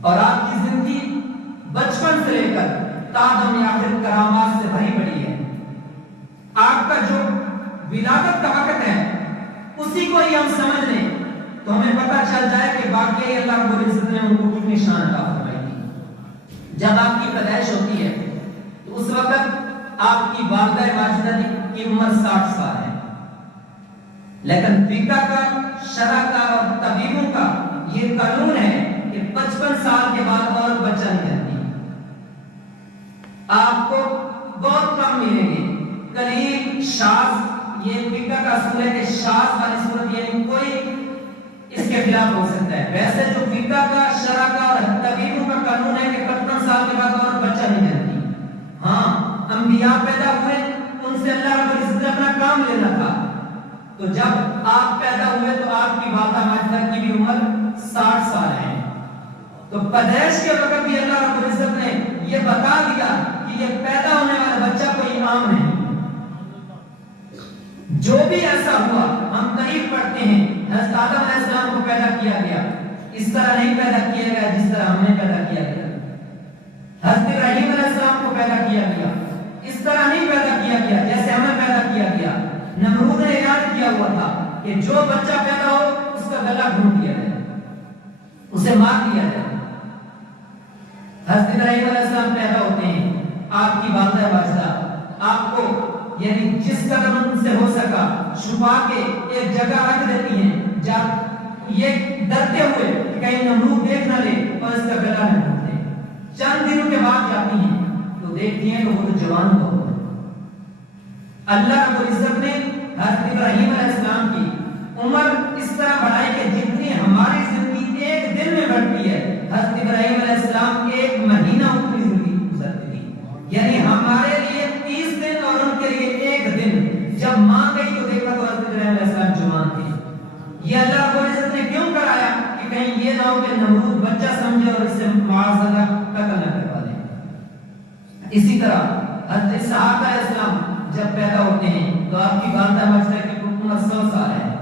اور آپ کی زندگی بچپن سے لے کر تادم آخر کرامات سے بھری پڑی ہے. آپ کا جو ولادت کا وقت ہے اسی کو ہی ہم سمجھ لیں تو ہمیں پتہ چل جائے کہ واقعی اللہ رب العزت نے ان کو کتنی شان عطا فرمائی تھی. جب آپ کی پیدائش ہوتی ہے تو اس وقت آپ کی والدہ ماجدہ کی عمر 60 سال ہے، لیکن فقہ کا، شرع کا اور طبیبوں کا یہ قانون ہے کہ 55 سال کے بعد عورت بچہ نہیں کرتی. آپ کو بہت کم ملیں گے قلیل شاذ. یہ فقہ کا اصول ہے کہ شاذ والی صورت یعنی کوئی اس کے خلاف ہو سکتا ہے. ویسے جو فقہ کا، شرع کا اور طبیبوں کا قانون ہے کہ 55 سال کے بعد عورت بچہ نہیں کرتی. ہاں انبیاء پیدا ہوئے، ان سے اللہ رب العزت نے اپنا کام لینا تھا. تو جب آپ پیدا ہوئے تو آپ کی والدہ ماجدہ کی بھی عمر 60 سال ہے. تو پیدائش کے وقت بھی اللہ رب العزت نے یہ بتا دیا کہ یہ پیدا ہونے والا بچہ کوئی عام نہیں. جو بھی ایسا ہوا ہم تعریف پڑھتے ہیں. حضرت آدم علیہ السلام کو پیدا کیا گیا، اس طرح نہیں پیدا کیا گیا جس طرح ہم نے پیدا کیا گیا. حضرت ابراہیم علیہ السلام کو پیدا کیا گیا، اس طرح نہیں پیدا کیا گیا جیسے ہمیں پیدا کیا گیا. نمرود نے اعلان کیا ہوا تھا کہ جو بچہ پیدا ہو اس کا گلا گھونٹ دیا جائے، اسے مار دیا جائے. حضرت ابراہیم علیہ السلام پیدا ہوتے ہیں، آپ کی والدہ ماجدہ آپ کو یعنی جس قدر ان سے ہو سکا چھپا کے ایک جگہ رکھ دیتی ہیں جب یہ ڈرتے ہوئے کہ کہیں نمرود دیکھ نہ لے اور اس کا گلا نہ گھونٹ دے. چند دنوں کے بعد جاتی ہیں تو دیکھتی ہیں کہ وہ تو جوان ہوا ہوا ہے. اللہ رب العزت نے حضرت ابراہیم علیہ السلام کی عمر اس طرح بڑھائی کہ جتنی ہماری زندگی ایک دن میں بڑھتی ہے حضرت ابراہیم علیہ السلام ایک مہینہ اتنی زندگی گزرتی تھی. یعنی ہمارے لیے 30 دن اور ان کے لیے ایک دن. جب ماں گئی تو دیکھا تو حضرت ابراہیم علیہ السلام جوان تھے. یہ اللہ رب العزت نے کیوں کرایا کہ کہیں یہ نہ ہو کہ نمرود بچہ سمجھے اور اس سے معاذ اللہ قتل نہ کروا دے. اسی طرح حضرت اسحاق علیہ السلام جب پیدا ہوتے ہیں تو آپ کی والدہ ماجدہ کی عمر 100 سال ہے.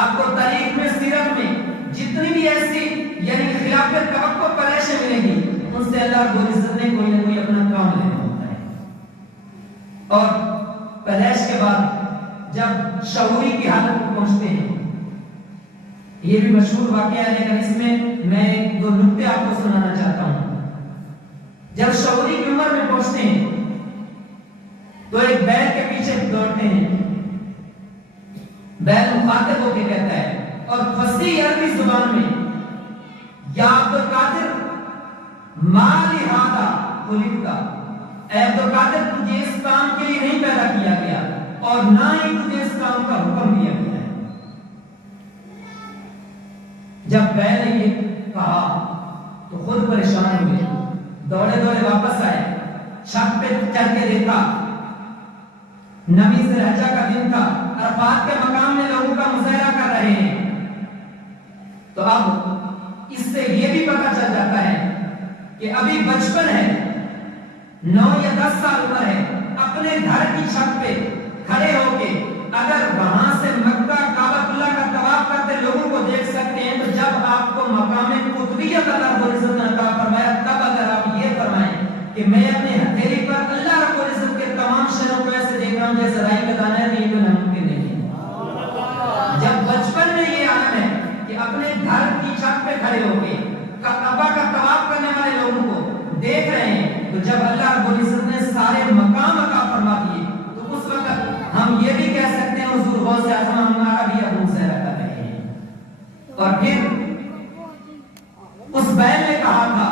آپ کو تاریخ میں، سیرت میں جتنی بھی ایسی یعنی خلاف توقع پیدائشیں ملیں گی ان سے اللہ رب العزت نے کوئی نہ کوئی اپنا کام لینا ہوتا ہے. اور پیدائش کے بعد جب شعوری کی حالت کو پہنچتے ہیں، یہ بھی مشہور واقعہ ہے لیکن اس میں ایک دو نکتے آپ کو سنانا چاہتا ہوں. جب شعوری کی عمر میں پہنچتے ہیں تو ایک بیل کے پیچھے دوڑتے ہیں. بیل مخاطب ہو کے کہتا ہے اور فصیح عربی زبان میں یا عبد القادر مالی ہادا خلقتا، اے عبد القادر تجھے اس کام کے لیے نہیں پیدا کیا گیا اور نہ ہی تجھے اس کام کا حکم دیا گیا ہے. جب بیل نے یہ کہا تو خود پریشان ہوئے، دوڑے دوڑے واپس آئے، چھت پہ چڑھ کے دیکھا نبی سے رجا کا دن تھا، عرفات کے مقام میں لوگوں کا مظاہرہ کر رہے ہیں. تو اب اس سے یہ بھی پتہ چل جاتا ہے کہ ابھی بچپن ہے، 9 یا 10 سال عمر ہے. اپنے گھر کی چھت پہ کھڑے ہو کے اگر وہاں سے مکہ کعبۃ اللہ کا طواف کرتے لوگوں کو دیکھ سکتے ہیں تو جب آپ کو مقام قطبیت اللہ رب العزت نے عطا فرمایا تب اگر آپ یہ فرمائیں کہ میں اپنے ہتھیلی پر اللہ رب العزت کے تمام شروں کو ایسے دیکھ رہا ہوں جیسے رائی کا دانہ ہے، نہیں تو ناممکن نہیں ہے. جب بچپن میں یہ عالم ہے کہ اپنے گھر کی چھت پہ کھڑے ہو کے کعبہ کا طواف کرنے والے لوگوں کو دیکھ رہے ہیں، تو جب اللہ رب العزت نے سارے مقام عطا فرما دیے تو اس وقت ہم یہ بھی کہہ سکتے ہیں حضور غوث اعظم ہمارا بھی اب مظاہرہ کر رہے ہیں. اور پھر اس بیل نے کہا تھا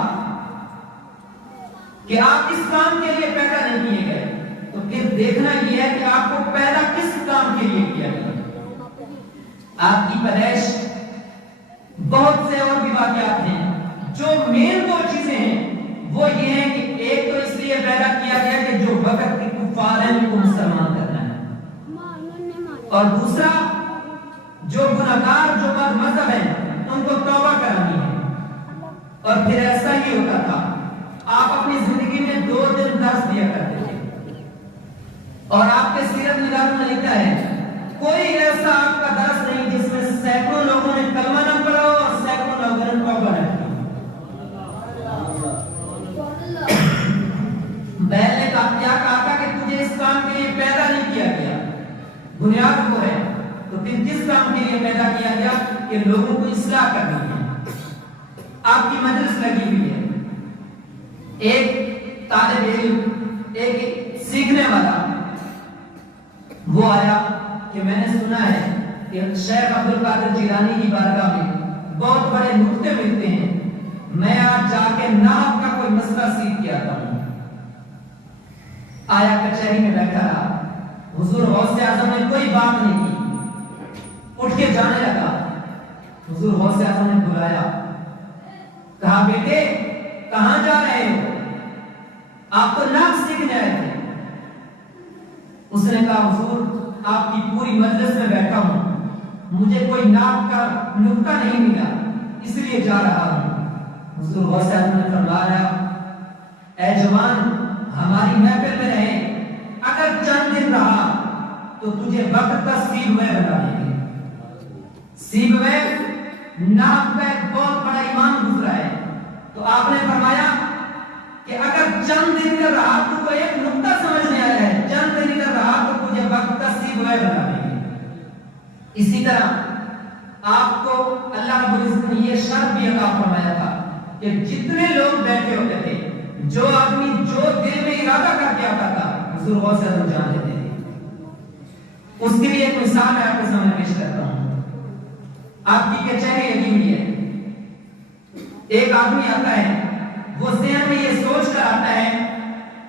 کہ آپ اس کام کے لیے پیدا نہیں کیے گئے، تو پھر دیکھنا یہ ہے کہ آپ کو پیدا کس کام کے لیے کیا گیا. آپ کی پیدائش بہت سے اور بھی واقعات ہیں. جو مین 2 چیزیں ہیں وہ یہ ہیں کہ ایک تو اس لیے پیدا کیا گیا کہ جو وقت کے کفار ہیں ان کو مسلمان کرنا ہے، اور دوسرا جو گناہگار جو بد مذہب ہیں ان کو توبہ کرانی ہے. اور پھر ایسا ہی ہوتا تھا، آپ اپنی زندگی میں 2 دن درس دیا کرتے تھے اور آپ کے سیرت نگار میں لکھا ہے کوئی ایسا آپ کا درس نہیں جس میں سینکڑوں لوگوں نے کلمہ نہ پڑھا اور سینکڑوں لوگوں نے توبہ نہ کی. کیا کہا تھا کہ تجھے اس کام کے لیے پیدا نہیں کیا گیا، بنیاد وہ ہے، تو پھر کس کام کے لیے پیدا کیا گیا کہ لوگوں کو اصلاح کرنی ہے۔ آپ کی مجلس لگی ہوئی ہے، ایک طالب علم، ایک سیکھنے والا وہ آیا کہ میں نے سنا ہے کہ شیخ عبد القادر جیلانی کی بارگاہ میں بہت بڑے نکتے ملتے ہیں، میں آج جا کے نحو کا کوئی مسئلہ سیکھ کے آتا ہوں۔ آیا کچہری میں بیٹھا رہا، حضور غوث اعظم نے کوئی بات نہیں کی، اٹھ کے جانے لگا۔ حضور غوث اعظم نے بلایا، کہا بیٹے کہاں جا رہے ہو؟ آپ تو نحو سیکھنے آئے تھے۔ اس نے کہا حضور آپ کی پوری مجلس میں بیٹھا ہوں، مجھے کوئی نحو کا نکتہ نہیں ملا، اس لیے جا رہا ہوں۔ حضور غوث اعظم نے فرمایا اے جوان ہماری محفل میں رہے، اگر چند دن رہا تو تجھے وقت کا سیب وے بنا دیں گے۔ سیب وے نحو کا ایک بہت بڑا امام گزرا ہے، تو آپ نے فرمایا کہ اگر چند دن ادھر رہا تو کوئی ایک نقطہ سمجھ میں آیا ہے، چند دن ادھر رہا تو تجھے وقت کا سیب وے بنا دیں گے۔ اسی طرح آپ کو اللہ رب العزت نے یہ شرط بھی عطا فرمایا تھا کہ جتنے لوگ بیٹھے ہوتے تھے، جو آدمی جو دل میں ارادہ کر کے آتا تھا، حضور غوث اعظم جان لیتے تھے۔ اس کے لیے ایک مثال میں آپ کے سامنے پیش کرتا ہوں۔ آپ کی کچہری لگی ہوئی ہے، ایک آدمی آتا ہے، وہ ذہن میں یہ سوچ کر آتا ہے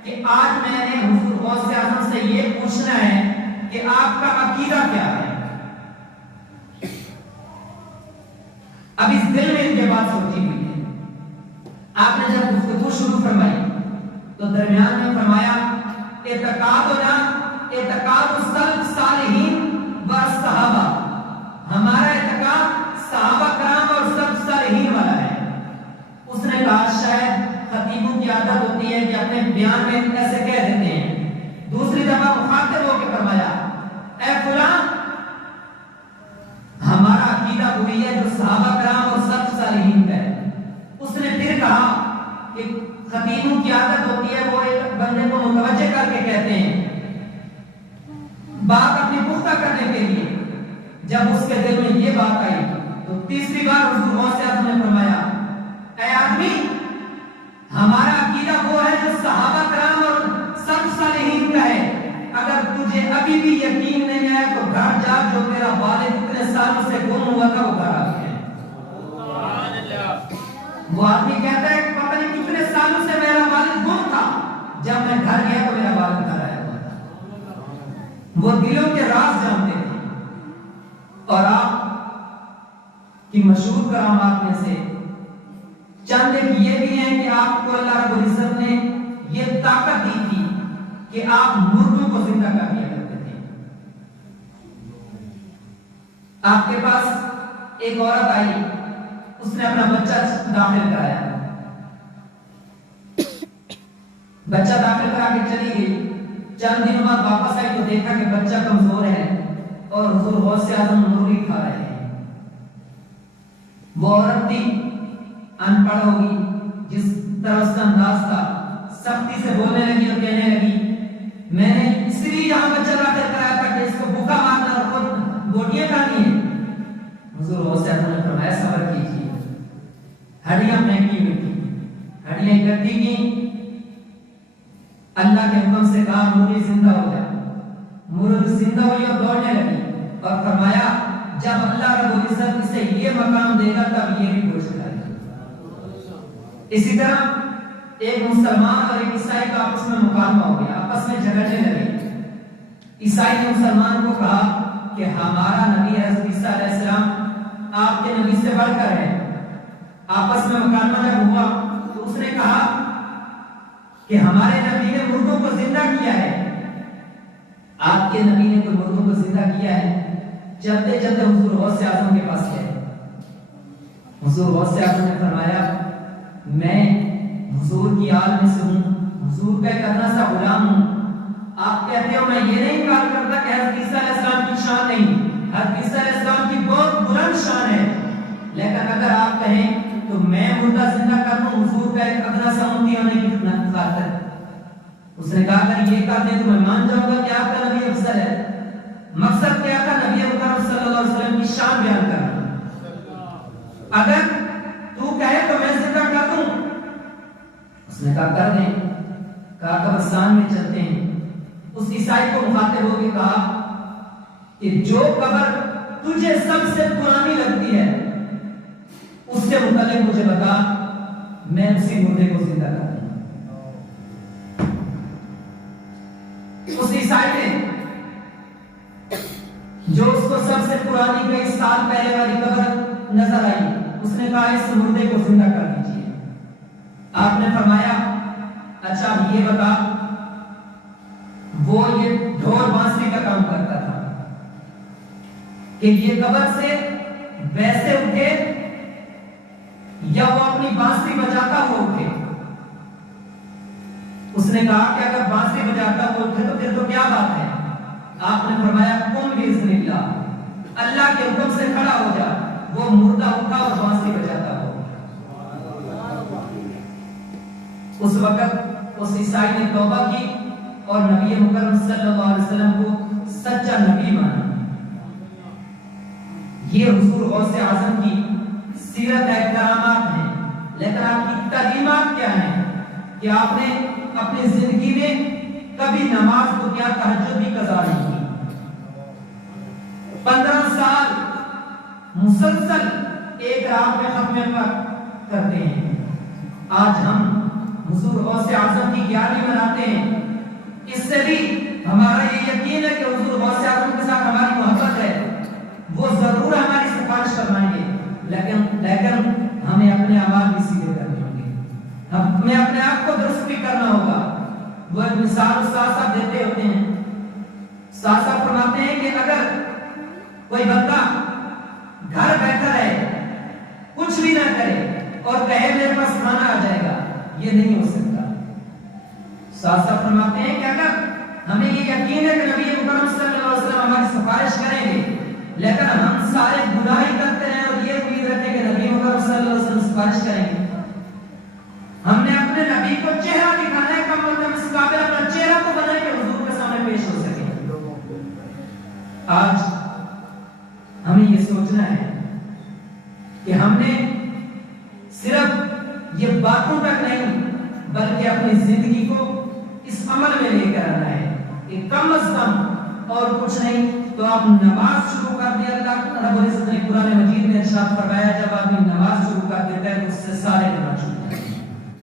کہ آج میں نے حضور غوث اعظم سے یہ پوچھنا ہے کہ آپ کا عقیدہ کیا ہے۔ اب اس دل میں یہ بات سوچی ہوئی ہے، آپ نے جب گفتگو شروع فرمائی تو درمیان میں فرمایا اعتقادنا اعتقاد السلف صالحین و صحابہ، ہمارا اعتقاد صحابہ کرام اور سلف صالحین والا ہے۔ اس نے کہا شاید خطیبوں کی عادت ہوتی ہے کہ اپنے بیان میں ایسے کہہ دیتے ہیں۔ دوسری دفعہ مخاطب ہو کے فرمایا اے فلاں ہمارا عقیدہ وہی ہے جو صحابہ کرام اور سلف صالحین کا ہے۔ اس نے پھر کہا کہ خطیبوں کی عادت ہوتی ہے وہ ایک بندے کو متوجہ کر کے کہتے ہیں بات اپنی پختہ کرنے کے لیے۔ جب اس کے دل میں یہ بات آئی تو تیسری بار حضور غوث اعظم نے فرمایا اے آدمی ہمارا عقیدہ وہ ہے جو صحابہ کرام اور سلف صالحین کا ہے، اگر تجھے ابھی بھی یقین نہیں آیا تو گھر جا، جو تیرا والد اتنے سالوں سے گم ہوا تھا وہ گھر آ گیا۔ وہ آدمی کہتا ہے کہ پتہ نہیں کتنے سالوں سے میرا والد گم تھا، جب میں گھر گیا تو میرا والد گھر آیا ہوا تھا۔ وہ دلوں کے راز جانتے تھے۔ اور آپ کی مشہور کرامات میں سے چند ایک یہ بھی ہیں کہ آپ کو اللہ رب العزت نے یہ طاقت دی تھی کہ آپ مردوں کو زندہ کر دیا کرتے تھے۔ آپ کے پاس ایک عورت آئی، اس نے اپنا بچہ داخل کرایا، بچہ داخل کرا کے چلی گئی۔ چند دنوں بعد واپس آئی تو دیکھا کہ بچہ کمزور ہے اور حضور غوث اعظم مرغی کھا رہے ہیں۔ وہ عورت تھی، ان پڑھ ہوگی، جس طرح اس کا انداز تھا، سختی سے بولنے لگی اور کہنے لگی میں نے اس لیے یہاں بچہ داخل کرایا تھا کہ اس کو بھوکا مارنا اور خود بوٹیاں کھانی ہے۔ حضور غوث اعظم نے فرمایا صبر کیجیے۔ ہڈیاں پھینکی ہوئی تھی، ہڈیاں اکٹھی کی، اللہ کے حکم سے کہا مرغی زندہ ہو جائے۔ مرغی زندہ ہوئی اور دوڑنے لگی اور فرمایا جب اللہ رب العزت اسے یہ مقام دے گا تب یہ بھی گوشت کھائے گا۔ اسی طرح ایک مسلمان اور ایک عیسائی کا آپس میں مکالمہ ہو گیا، آپس میں جھگڑنے لگے۔ عیسائی نے مسلمان کو کہا کہ ہمارا نبی حضرت عیسیٰ علیہ السلام آپ کے نبی سے بڑھ کر ہے۔ آپس میں مکالمہ جب ہوا تو اس نے کہا کہ ہمارے نبی نے مردوں کو زندہ کیا ہے، آپ کے نبی نے تو مردوں کو زندہ کیا ہے۔ چلتے چلتے حضور غوث اعظم کے پاس گئے۔ حضور غوث اعظم نے فرمایا میں حضور کی آل میں سے ہوں، حضور کا ایک ادنا سا غلام ہوں۔ آپ کہتے ہو میں یہ نہیں کہا کرتا کہ حضرت عیسیٰ علیہ السلام کی شان نہیں، حضرت عیسیٰ علیہ السلام کی بہت بلند شان ہے، لیکن اگر آپ کہیں تو میں مردہ زندہ کر دوں حضور کا ایک ادنا سا امتی ہونے کی خاطر۔ اس نے کہا اگر یہ کر دیں تو میں مان جاؤں گا کہ آپ کا نبی افضل ہے۔ مقصد کیا تھا؟ نبی مکرم صلی اللہ علیہ وسلم کی شان بیان کرنا۔ اگر تو کہے تو میں زندہ کر دوں۔ اس نے کہا کر دیں۔ کہا قبرستان میں چلتے ہیں۔ اس عیسائی کو مخاطب ہو کے کہا کہ جو قبر تجھے سب سے پرانی لگتی ہے اس سے متعلق مجھے بتا، میں اسی مردے کو زندہ کر دوں۔ اس عیسائی نے جو اس کو سب سے پرانی 23 سال پہلے والی قبر نظر آئی، اس نے کہا اس مردے کو زندہ کر دیجیے۔ آپ نے فرمایا اچھا یہ بتا، وہ یہ ڈھول بانسری کا کام کرتا تھا کہ یہ قبر سے ویسے اٹھے یا وہ اپنی بانسری بجاتا ہوا اٹھے؟ اس نے کہا کہ اگر بانسری بجاتا ہوا اٹھے تو پھر تو کیا بات ہے؟ آپ نے فرمایا قم باذن اللہ، اللہ کے حکم سے کھڑا ہو جا۔ وہ مردہ اٹھا اور بانسری بجاتا ہوا۔ اس وقت اس عیسائی نے توبہ کی اور نبی مکرم صلی اللہ علیہ وسلم کو سچا نبی مانا۔ یہ حضور غوث اعظم کی سیرت ہے، کرامات ہیں، لیکن آپ کی تعلیمات کیا ہیں کہ آپ نے اپنی زندگی میں کبھی نماز کو کیا تہجد بھی قضا نہیں کی۔ 15 سال مسلسل ایک رات میں ختم کرتے ہیں۔ آج ہم حضور غوث اعظم کی 11ویں مناتے ہیں۔ اس سے بھی ہمارا یہ یقین ہے کہ حضور غوث اعظم کے ساتھ ہماری محبت ہے، وہ ضرور ہماری سفارش فرمائیں گے، لیکن ہمیں اپنے اعمال بھی سیدھے کرنے ہوں گے، ہمیں اپنے آپ کو درست بھی کرنا ہوگا۔ وہ ایک مثال استاد صاحب دیتے ہوتے ہیں۔ استاد صاحب فرماتے ہیں کہ اگر کوئی بندہ گھر بیٹھا رہے، کچھ بھی نہ کرے اور کہے میرے پاس کھانا آ جائے گا، یہ نہیں ہو سکتا۔ استاد صاحب فرماتے ہیں کہ اگر ہمیں یہ یقین ہے کہ نبی مکرم صلی اللہ علیہ وسلم ہماری سفارش کریں گے، لیکن ہم سارے گناہ ہی کرتے ہیں اور یہ امید رکھتے ہیں کہ نبی مکرم صلی اللہ علیہ وسلم سفارش کریں گے، ہم نے اپنے نبی کو چہرہ دکھانا ہے، کم مطلب اس قابل اپنا چہرہ تو بنائے کہ حضور کے سامنے پیش ہو سکے۔ آج ہمیں یہ سوچنا ہے کہ ہم نے صرف یہ باتوں تک نہیں بلکہ اپنی زندگی کو اس عمل میں لے کر آنا ہے کہ کم از کم اور کچھ نہیں تو آپ نماز شروع کر دیں۔ اللہ رب العزت نے قرآن مجید میں ارشاد فرمایا جب آدمی نماز شروع کر دیتا ہے تو اس سے سارے گناہ چھوٹ